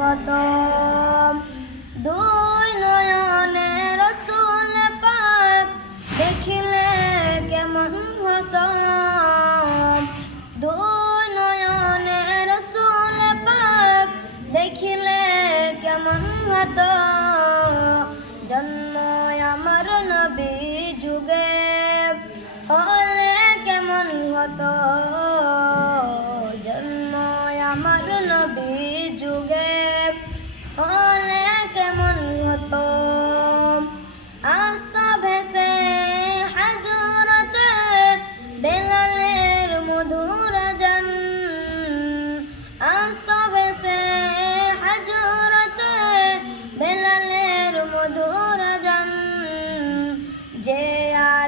হতো দুই নয়নে রসুল পাক দেখিলে কেমন হতো দুই নয়নে রসুল পাক দেখিলে কেমন হতো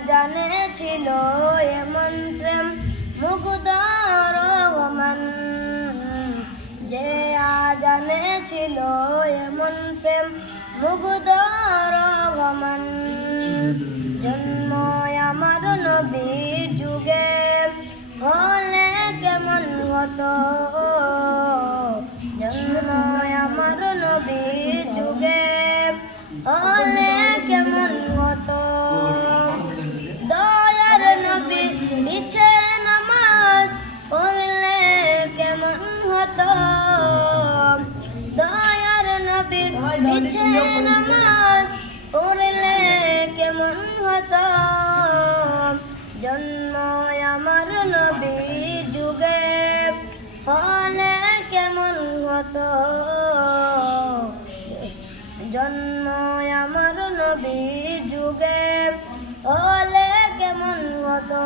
আজানে ছিল এমন প্রেম মুগ্ধ রহমান যে আজানে ছিল এমন প্রেম মুগ্ধ রহমান জন্ম আমার নবীর যুগে হলে কেমন হতো? জন্ম আমার নবীর যুগে হলে কেমন হতো? নবীর পিছে নামাজ পড়লে কেমন হতো? জন্ম আমার নবী যুগে হলে কেমন হতো? জন্ম আমার নবী যুগে হলে কেমন হতো?